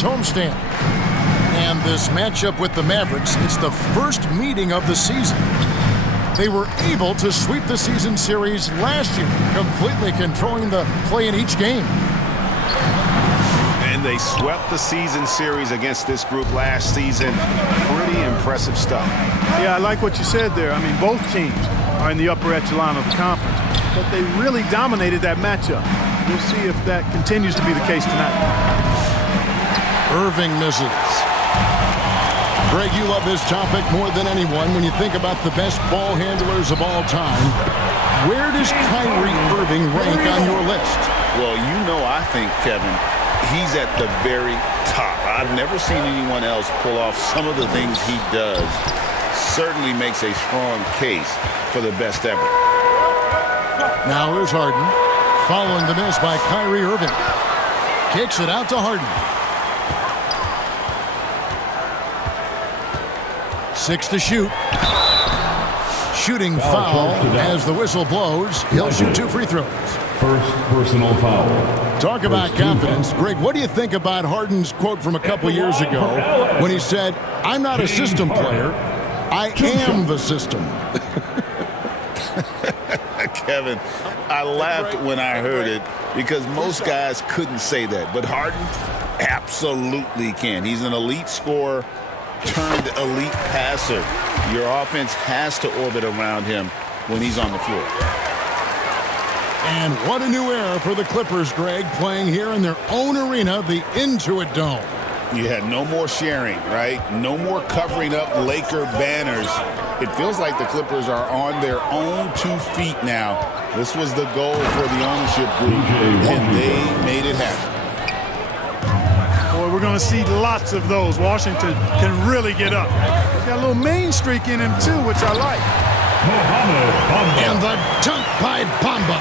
homestand. And this matchup with the Mavericks, it's the first meeting of the season. They were able to sweep the season series last year, completely controlling the play in each game. And they swept the season series against this group last season. Pretty impressive stuff. Yeah, I like what you said there. I mean, both teams are in the upper echelon of the conference, but they really dominated that matchup. We'll see if that continues to be the case tonight. Irving misses. Greg, you love this topic more than anyone. When you think about the best ball handlers of all time, where does Kyrie Irving rank on your list? Well, you know, I think, Kevin, he's at the very top. I've never seen anyone else pull off some of the things he does. Certainly makes a strong case for the best ever. Now here's Harden, following the miss by Kyrie Irving. Kicks it out to Harden. 6 to shoot. Shooting foul as the whistle blows. He'll shoot 2 free throws. First personal foul. Talk about confidence. Greg, what do you think about Harden's quote from a couple years ago when he said, "I'm not a system player, I am the system"? Kevin, I laughed when I heard it because most guys couldn't say that. But Harden absolutely can. He's an elite scorer turned elite passer. Your offense has to orbit around him when he's on the floor. And what a new era for the Clippers, Greg, playing here in their own arena, the Intuit Dome. You had no more sharing, right? No more covering up Laker banners. It feels like the Clippers are on their own 2 feet now. This was the goal for the ownership group, and they made it happen. Boy, we're going to see lots of those. Washington can really get up. He's got a little main streak in him, too, which I like. And the dunk by Bamba.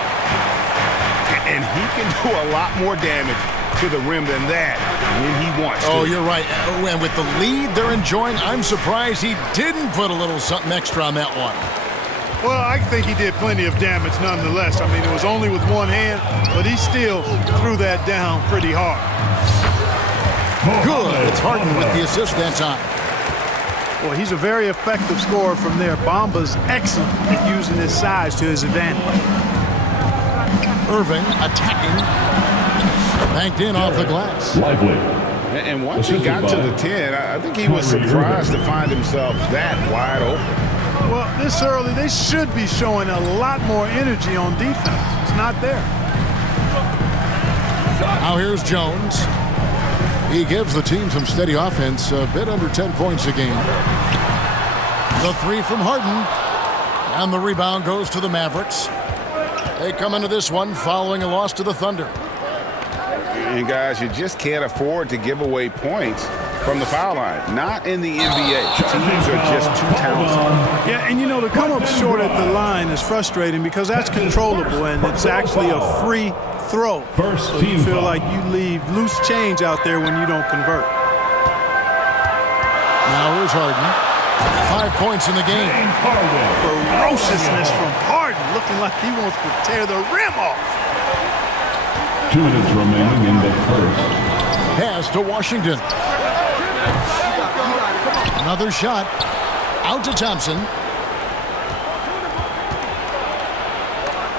And he can do a lot more damage to the rim than that when he wants to. Oh, you're right. Oh, and with the lead they're enjoying, I'm surprised he didn't put a little something extra on that one. Well, I think he did plenty of damage nonetheless. I mean, it was only with one hand, but he still threw that down pretty hard. Good. It's Harden with the assist that time. Well, he's a very effective scorer from there. Bamba's excellent at using his size to his advantage. Irving attacking. Banked in off the glass. Lively. And once he got to the 10, I think he was surprised to find himself that wide open. Well, this early, they should be showing a lot more energy on defense. It's not there. Now here's Jones. He gives the team some steady offense, a bit under 10 points a game. The 3 from Harden. And the rebound goes to the Mavericks. They come into this one following a loss to the Thunder. And guys, you just can't afford to give away points from the foul line. Not in the NBA. Teams are just too talented. Yeah, and you know, to come up short at the line is frustrating because that's controllable and it's actually a free throw. So you feel like you leave loose change out there when you don't convert. Now here's Harden. 5 points in the game. Ferociousness from Harden, looking like he wants to tear the rim off. 2 minutes remaining in the first. Pass to Washington. Another shot. Out to Thompson.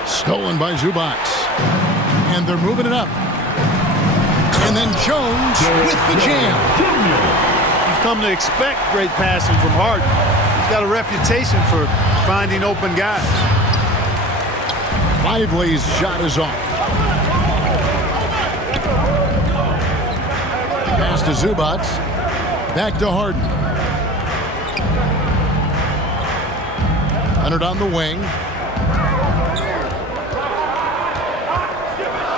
Stolen by Zubac. And they're moving it up. And then Jones with the jam. You've come to expect great passing from Harden. He's got a reputation for finding open guys. Lively's shot is off. Pass to Zubac. Back to Harden. Leonard on the wing.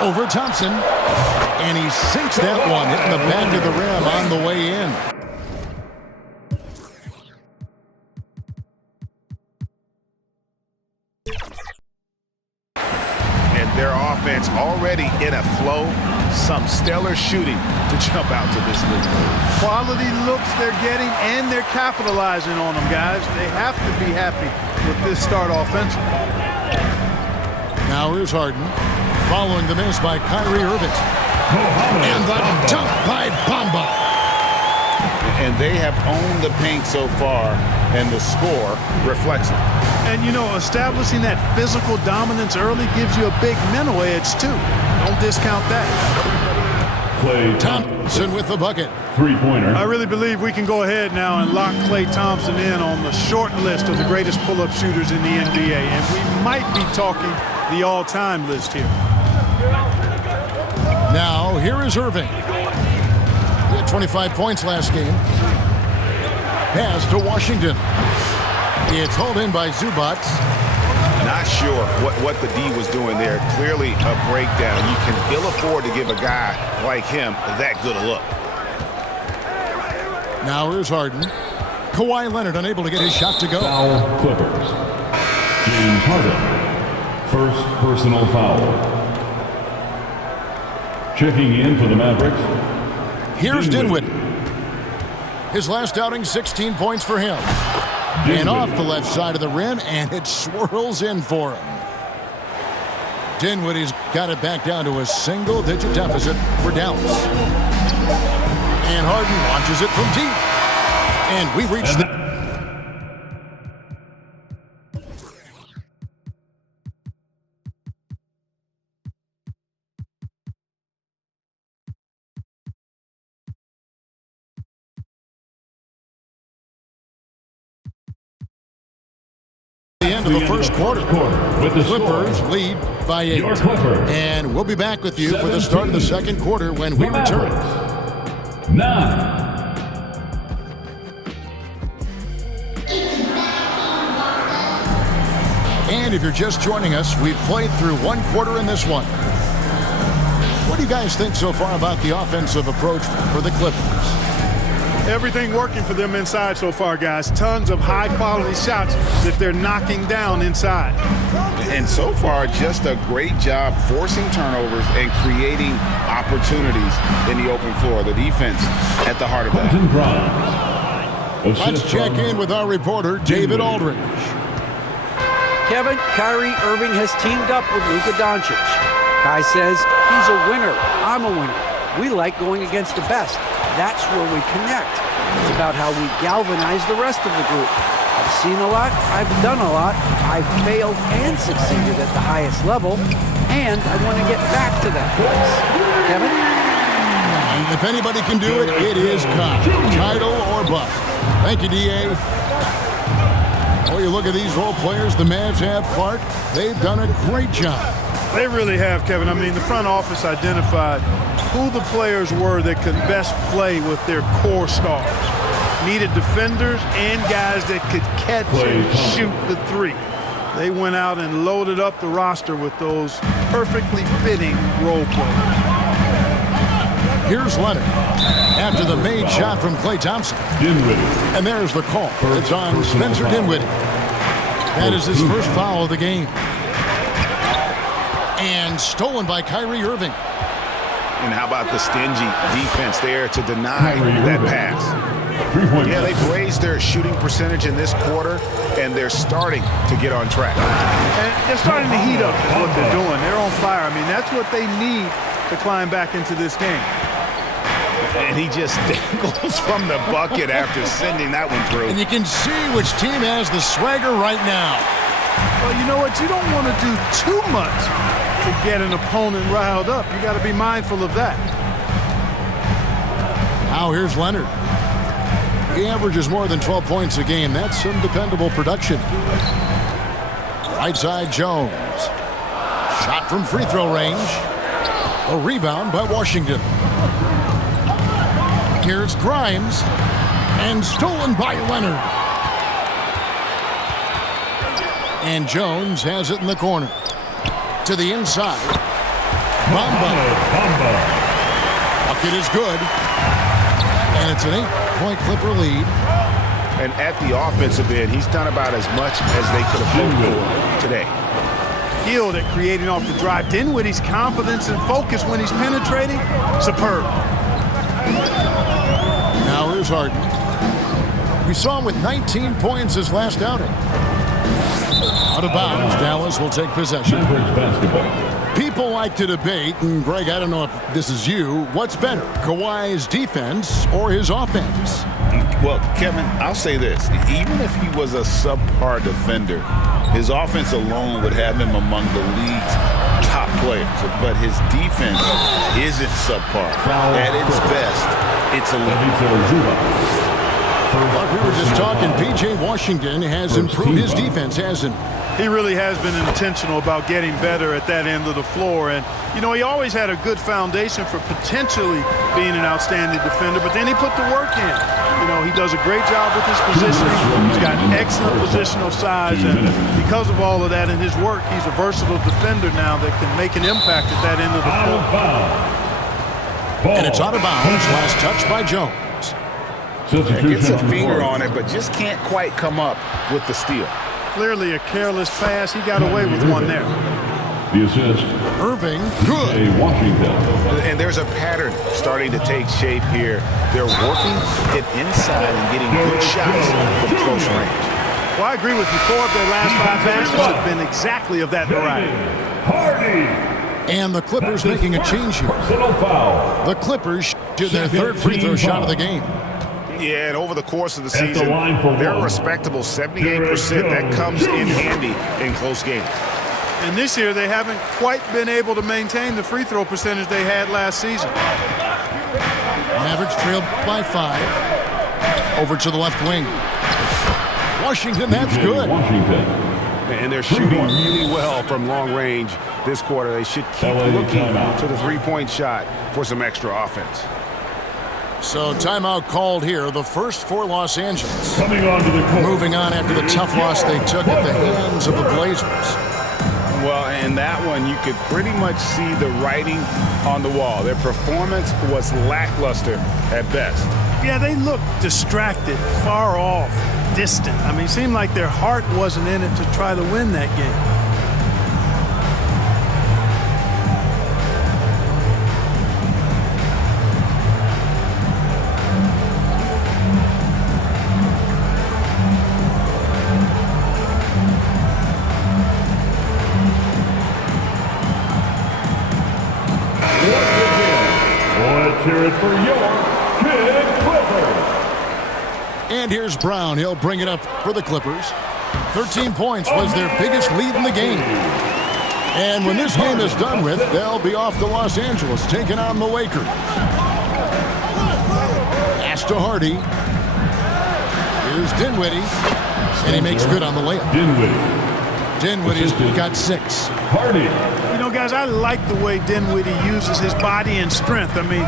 Over Thompson. And he sinks that one, hitting the back of the rim on the way in. And their offense already in a flow. Some stellar shooting to jump out to this lead. Quality looks they're getting, and they're capitalizing on them, guys. They have to be happy with this start offensively. Now here's Harden, following the miss by Kyrie Irving. And the dunk by Bamba. And they have owned the paint so far, and the score reflects it. And, you know, establishing that physical dominance early gives you a big mental edge, too. Don't discount that. Klay Thompson with the bucket. Three-pointer. I really believe we can go ahead now and lock Klay Thompson in on the short list of the greatest pull-up shooters in the NBA. And we might be talking the all-time list here. Now, here is Irving. He had 25 points last game. Pass to Washington. It's hauled in by Zubac. Not sure what the D was doing there. Clearly a breakdown. You can ill afford to give a guy like him that good a look. Now here's Harden. Kawhi Leonard unable to get his shot to go. Foul Clippers. James Harden. First personal foul. Checking in for the Mavericks. Here's Dinwiddie. His last outing, 16 points for him. And off the left side of the rim, and it swirls in for him. Dinwiddie's got it back down to a single-digit deficit for Dallas. And Harden launches it from deep. And we reach the end of the first quarter. With the Clippers score. lead by 8. Your Clippers. And we'll be back with you for the start of the second quarter when we return. 9. And if you're just joining us, we've played through one quarter in this one. What do you guys think so far about the offensive approach for the Clippers? Everything working for them inside so far, guys. Tons of high-quality shots that they're knocking down inside. And so far, just a great job forcing turnovers and creating opportunities in the open floor. The defense at the heart of that. Let's check in with our reporter, David Aldridge. Kevin, Kyrie Irving has teamed up with Luka Doncic. Kai says he's a winner. I'm a winner. We like going against the best. That's where we connect. It's about how we galvanize the rest of the group. I've seen a lot. I've done a lot. I've failed and succeeded at the highest level. And I want to get back to that place. Kevin? And if anybody can do it, it is Kai. Title or bust. Thank you, D.A. Well, you look at these role players the Mavs have, Clark. They've done a great job. They really have, Kevin. I mean, the front office identified who the players were that could best play with their core stars. Needed defenders and guys that could catch and shoot the three. They went out and loaded up the roster with those perfectly fitting role players. Here's Leonard after the made shot from Klay Thompson. Dinwiddie. And there's the call. It's on Spencer Dinwiddie. That is his first foul of the game. And stolen by Kyrie Irving. And how about the stingy defense there to deny that pass? Yeah, they've raised their shooting percentage in this quarter, and they're starting to get on track. And they're starting to heat up is what they're doing. They're on fire. I mean, that's what they need to climb back into this game. And he just dangles from the bucket after sending that one through. And you can see which team has the swagger right now. Well, you know what? You don't want to do too much to get an opponent riled up. You got to be mindful of that. Now here's Leonard. He averages more than 12 points a game. That's some dependable production. Right side Jones. Shot from free throw range. A rebound by Washington. Here's Grimes. And stolen by Leonard. And Jones has it in the corner. To the inside. Bamba. Bucket is good. And it's an 8-point Clipper lead. And at the offensive end, he's done about as much as they could have hoped for today. Skilled at creating off the drive. Dinwiddie's confidence and focus when he's penetrating, superb. Now here's Harden. We saw him with 19 points his last outing. Out of bounds, Dallas will take possession. Mavericks basketball. People like to debate, and Greg, I don't know if this is you, what's better, Kawhi's defense or his offense? Well, Kevin, I'll say this. Even if he was a subpar defender, his offense alone would have him among the league's top players. But his defense isn't subpar. At its best, it's elite. Like we were just talking, P.J. Washington has improved his defense, hasn't he? He really has been intentional about getting better at that end of the floor. And, you know, he always had a good foundation for potentially being an outstanding defender, but then he put the work in. You know, he does a great job with his positioning. He's got excellent positional size, and because of all of that in his work, he's a versatile defender now that can make an impact at that end of the floor. And it's out of bounds. Last touch by Jones. Gets a finger on it, but just can't quite come up with the steal. Clearly a careless pass. He got away with one there. The assist. Irving, good. Washington. And there's a pattern starting to take shape here. They're working it inside and getting good shots from close range. Well, I agree with you. 4 of their last 5 baskets have been exactly of that variety. And the Clippers making a change here. The Clippers shoot their 3rd free throw shot of the game. Yeah, and over the course of the season, they're a respectable 78%. That comes in handy in close games. And this year, they haven't quite been able to maintain the free throw percentage they had last season. Mavericks trailed by 5. Over to the left wing. Washington, that's good. And they're shooting really well from long range this quarter. They should keep looking to the three-point shot for some extra offense. So timeout called here, the first for Los Angeles. Coming onto the court. Moving on after the tough loss they took at the hands of the Blazers. Well, in that one, you could pretty much see the writing on the wall. Their performance was lackluster at best. Yeah, they looked distracted, far off, distant. I mean, it seemed like their heart wasn't in it to try to win that game. Hear it for your Kid Clippers. And here's Brown. He'll bring it up for the Clippers. 13 points was their biggest lead in the game. And when this game is done with, they'll be off to Los Angeles, taking on the Lakers. Pass to Hardy. Here's Dinwiddie. And he makes good on the layup. Dinwiddie's got 6. Hardy. You know, guys, I like the way Dinwiddie uses his body and strength. I mean,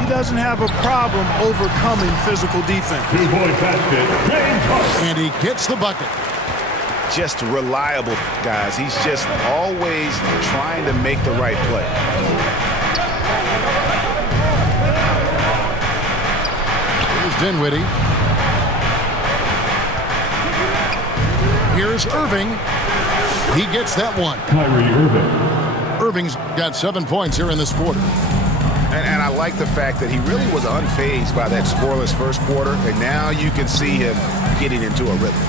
he doesn't have a problem overcoming physical defense. 2-point basket. And he gets the bucket. Just reliable, guys. He's just always trying to make the right play. Here's Dinwiddie. Here's Irving. He gets that one. Kyrie Irving. Irving's got 7 points here in this quarter. And I like the fact that he really was unfazed by that scoreless first quarter, and now you can see him getting into a rhythm.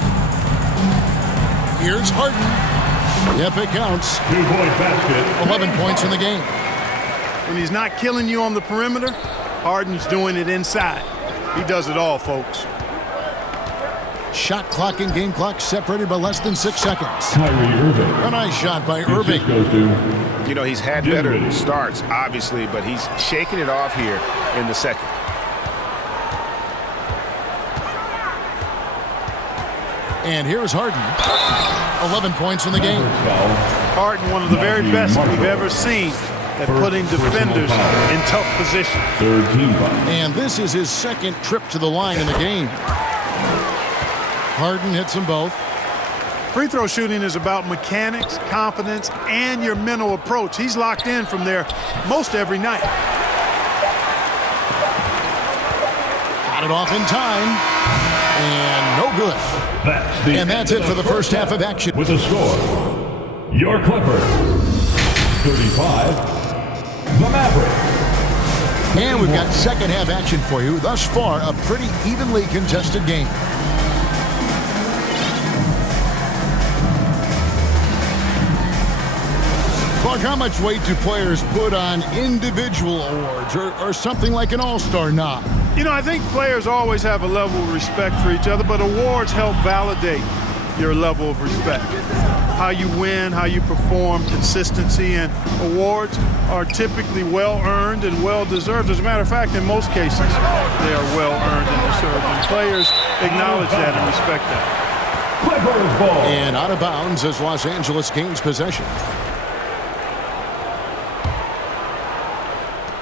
Here's Harden. Yep, it counts. 2-point basket. 11 points in the game. When he's not killing you on the perimeter, Harden's doing it inside. He does it all, folks. Shot clock and game clock separated by less than 6 seconds. Kyrie Irving. A nice shot by Irving. Goes to You know, he's had better starts, obviously, but he's shaking it off here in the second. And here's Harden. 11 points in the game. Harden, one of the very best we've ever seen at putting defenders in tough positions. 13 foul. And this is his second trip to the line in the game. Harden hits them both. Free throw shooting is about mechanics, confidence, and your mental approach. He's locked in from there most every night. Got it off in time. And no good. That's it for the first half of action. With a score, your Clippers, 35, the Mavericks. And we've got second half action for you. Thus far, a pretty evenly contested game. Clock how much weight do players put on individual awards or something like an all-star nod? You know, I think players always have a level of respect for each other, but awards help validate your level of respect. How you win, how you perform, consistency, and awards are typically well-earned and well-deserved. As a matter of fact, in most cases, they are well-earned and deserved, and players acknowledge that and respect that. Clippers ball. And out of bounds as Los Angeles gains possession.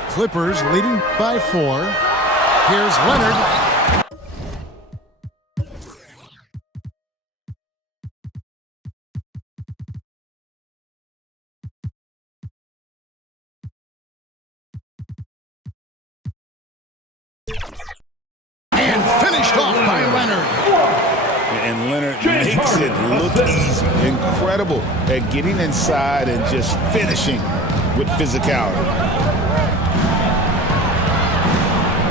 Clippers leading by 4. Here's Leonard. And finished off by Leonard. And Leonard makes it look easy. Incredible at getting inside and just finishing with physicality.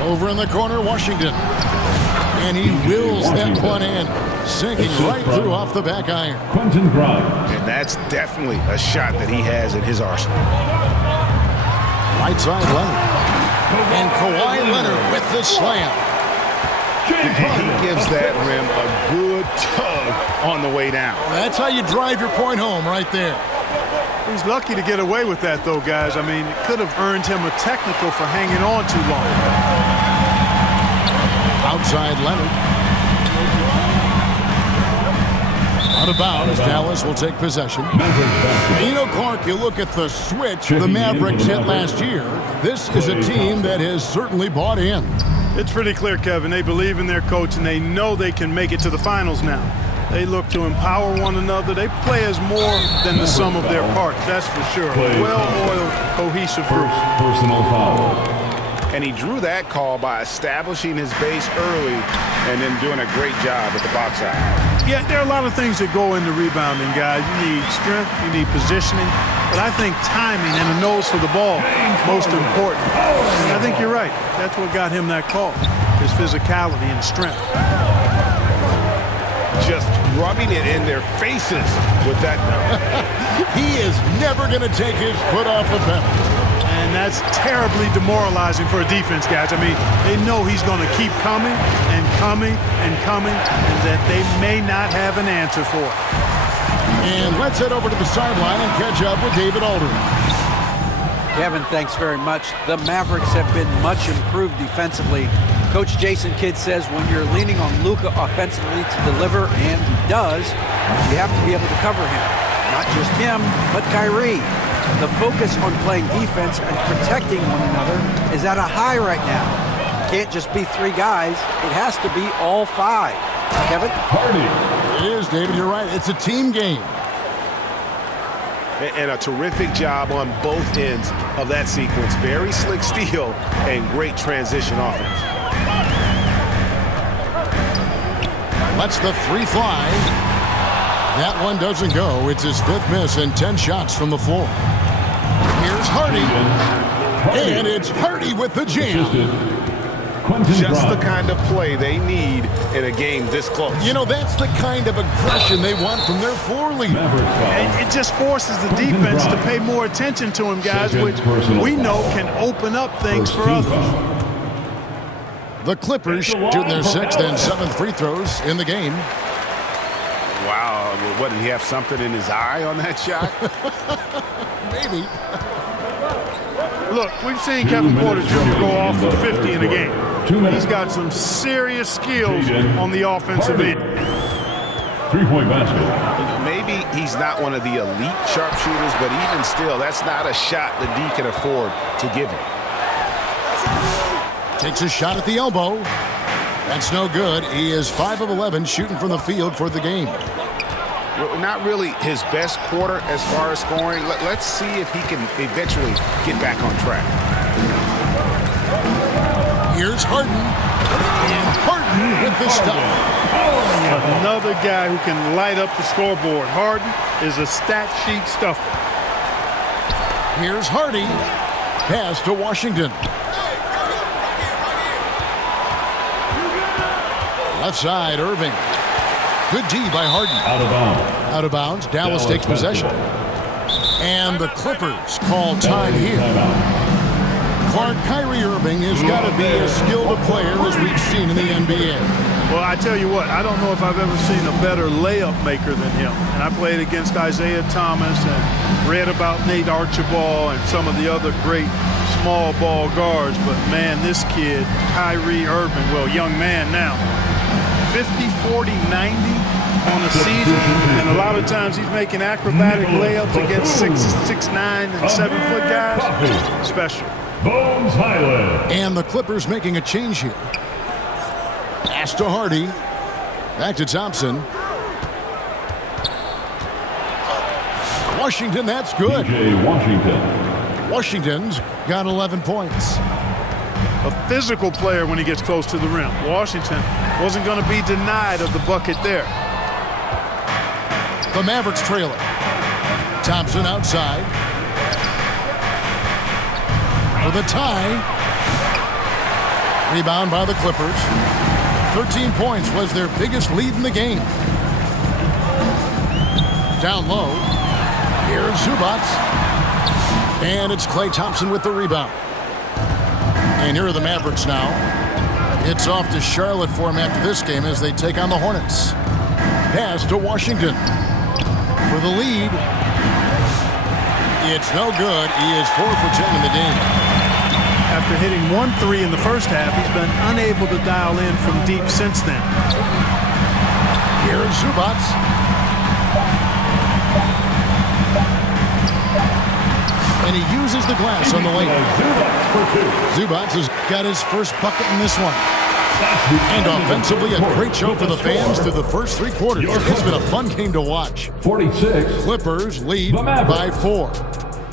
Over in the corner, Washington. And he wills that one in, sinking right through off the back iron. Quentin Grimes. And that's definitely a shot that he has in his arsenal. Right side Leonard. And Kawhi Leonard with the slam. And he gives that rim a good tug on the way down. That's how you drive your point home right there. He's lucky to get away with that, though, guys. I mean, it could have earned him a technical for hanging on too long. Outside Leonard. Out of bounds, Dallas will take possession. You know, Clark, you look at the switch the Mavericks hit last year. This is a team that has certainly bought in. It's pretty clear, Kevin. They believe in their coach, and they know they can make it to the finals now. They look to empower one another. They play as more than the sum of their parts, that's for sure. Well-oiled, cohesive group. Personal foul. And he drew that call by establishing his base early and then doing a great job at the box out. Yeah, there are a lot of things that go into rebounding, guys. You need strength, you need positioning, but I think timing and a nose for the ball is most important. And I think you're right. That's what got him that call, his physicality and strength. Just rubbing it in their faces with that number. He is never going to take his foot off the pedal. And that's terribly demoralizing for a defense, guys. I mean, they know he's going to keep coming and coming and coming, and that they may not have an answer for it. And let's head over to the sideline and catch up with David Aldridge. Kevin, thanks very much. The Mavericks have been much improved defensively. Coach Jason Kidd says when you're leaning on Luka offensively to deliver, and he does, you have to be able to cover him. Not just him, but Kyrie. The focus on playing defense and protecting one another is at a high right now. It can't just be 3 guys. It has to be all 5. Kevin? It is, David. You're right. It's a team game. And a terrific job on both ends of that sequence. Very slick steal and great transition offense. Lets the 3 fly. That one doesn't go. It's his 5th miss and 10 shots from the floor. Here's Hardy. And it's Hardy with the jam. Just the kind of play they need in a game this close. You know, that's the kind of aggression they want from their floor leader. And it just forces the defense to pay more attention to him, guys, which we know can open up things for others. The Clippers shooting their 6th and 7th free throws in the game. Wow, what, did he have something in his eye on that shot? Maybe. Look, we've seen Kevin Porter Jr. go off for 50 in a game. He's got some serious skills on the offensive end. 3-point basket. Maybe he's not one of the elite sharpshooters, but even still, that's not a shot the D can afford to give him. Takes a shot at the elbow. That's no good. He is 5 of 11 shooting from the field for the game. Not really his best quarter as far as scoring. Let's see if he can eventually get back on track. Here's Harden. And Harden with the stuff. Another guy who can light up the scoreboard. Harden is a stat sheet stuffer. Here's Hardy. Pass to Washington. Left side, Irving. Good D by Harden. Out of bounds. Out of bounds. Dallas takes possession. And the Clippers call time here. Clark, Kyrie Irving has got to be as skilled a player as we've seen in the NBA. Well, I tell you what, I don't know if I've ever seen a better layup maker than him. And I played against Isaiah Thomas and read about Nate Archibald and some of the other great small ball guards. But, man, this kid, Kyrie Irving, well, young man now, 50, 40, 90 on a season. And a lot of times he's making acrobatic layups against 6'9" and 7-foot guys. Special. Bones Highland. And the Clippers making a change here. Pass to Hardy. Back to Thompson. Washington, that's good. DJ Washington. Washington's got 11 points. A physical player when he gets close to the rim. Washington wasn't going to be denied of the bucket there. The Mavericks trailer. Thompson outside. For the tie. Rebound by the Clippers. 13 points was their biggest lead in the game. Down low. Here's Zubac. And it's Klay Thompson with the rebound. And here are the Mavericks now. It's off to Charlotte for them after this game as they take on the Hornets. Pass to Washington. For the lead. It's no good. He is 4 for 10 in the game. After hitting 1 3 in the first half, he's been unable to dial in from deep since then. Here's Zubac. And he uses the glass on the lane. Zubac has got his first bucket in this one. And offensively, a great show for the fans through the first 3 quarters. It's been a fun game to watch. 46. Clippers lead by 4.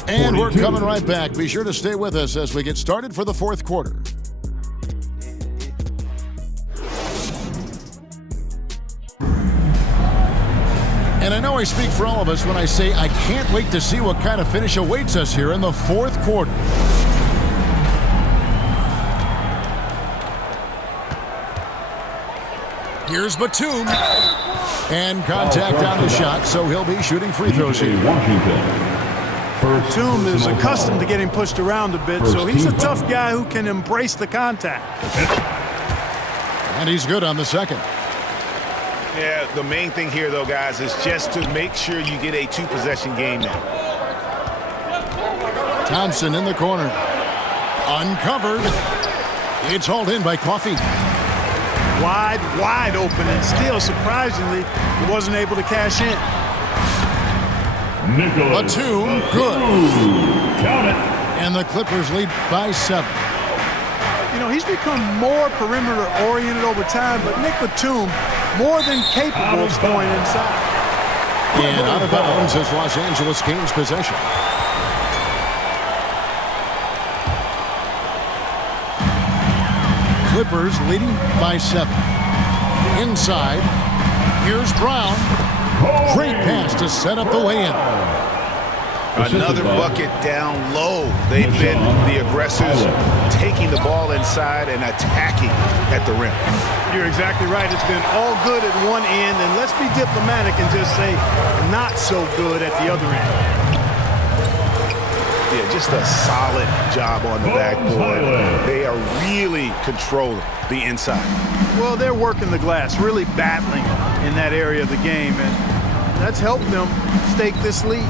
And we're coming right back. Be sure to stay with us as we get started for the 4th quarter. And I know I speak for all of us when I say I can't wait to see what kind of finish awaits us here in the 4th quarter. Here's Batum. And contact on the shot, so he'll be shooting free throws here. Washington. Batum is accustomed to getting pushed around a bit, so he's a tough guy who can embrace the contact. And he's good on the second. Yeah, the main thing here, though, guys, is just to make sure you get a 2-possession game now. Thompson in the corner. Uncovered. It's hauled in by Coffey. Wide open, and still, surprisingly, he wasn't able to cash in. Batum, good. Count it. And the Clippers lead by 7. You know, he's become more perimeter-oriented over time, but Nick Batum, more than capable of going inside. And out of bounds as Los Angeles gains possession. Clippers leading by 7. Inside, here's Brown. Great pass to set up the lay-in. Another bucket down low. They've been the aggressors, taking the ball inside and attacking at the rim. You're exactly right. It's been all good at one end, and let's be diplomatic and just say not so good at the other end. Yeah, just a solid job on the backboard. They are really controlling the inside. Well, they're working the glass, really battling in that area of the game, and that's helped them stake this lead.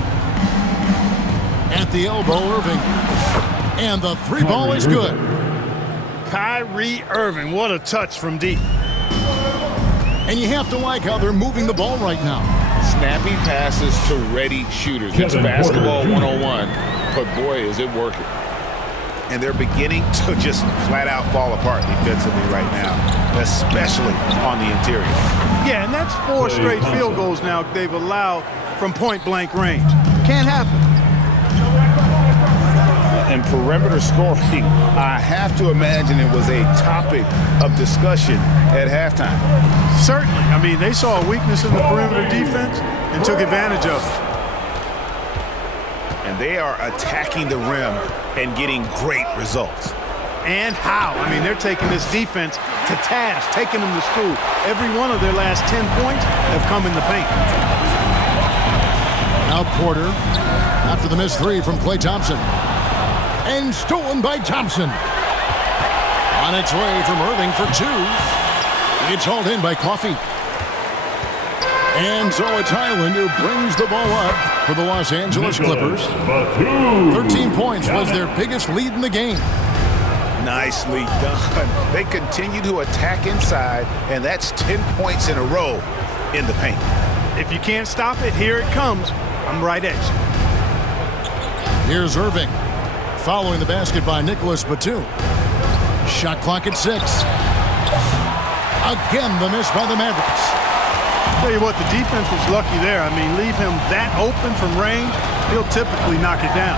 At the elbow, Irving. And the 3 ball is good. Kyrie Irving, what a touch from deep. And you have to like how they're moving the ball right now. Snappy passes to ready shooters. It's basketball 101, but boy, is it working. And they're beginning to just flat out fall apart defensively right now, especially on the interior. Yeah, and that's 4 straight field goals now they've allowed from point-blank range. Can't happen. And perimeter scoring, I have to imagine it was a topic of discussion at halftime. Certainly. I mean, they saw a weakness in the perimeter defense and took advantage of it. And they are attacking the rim and getting great results. And how? I mean, they're taking this defense to task, taking them to school. Every one of their last 10 points have come in the paint. Now Now Porter after the missed three from Klay Thompson. And stolen by Thompson. On its way from Irving for two. It's hauled in by Coffey. And so it's Highland who brings the ball up for the Los Angeles Clippers. 13 points was their biggest lead in the game. Nicely done. They continue to attack inside, and that's 10 points in a row in the paint. If you can't stop it, here it comes. I'm right at you. Here's Irving. Following the basket by Nicholas Batum. Shot clock at 6. Again, the miss by the Mavericks. Tell you what, the defense was lucky there. I mean, leave him that open from range, he'll typically knock it down.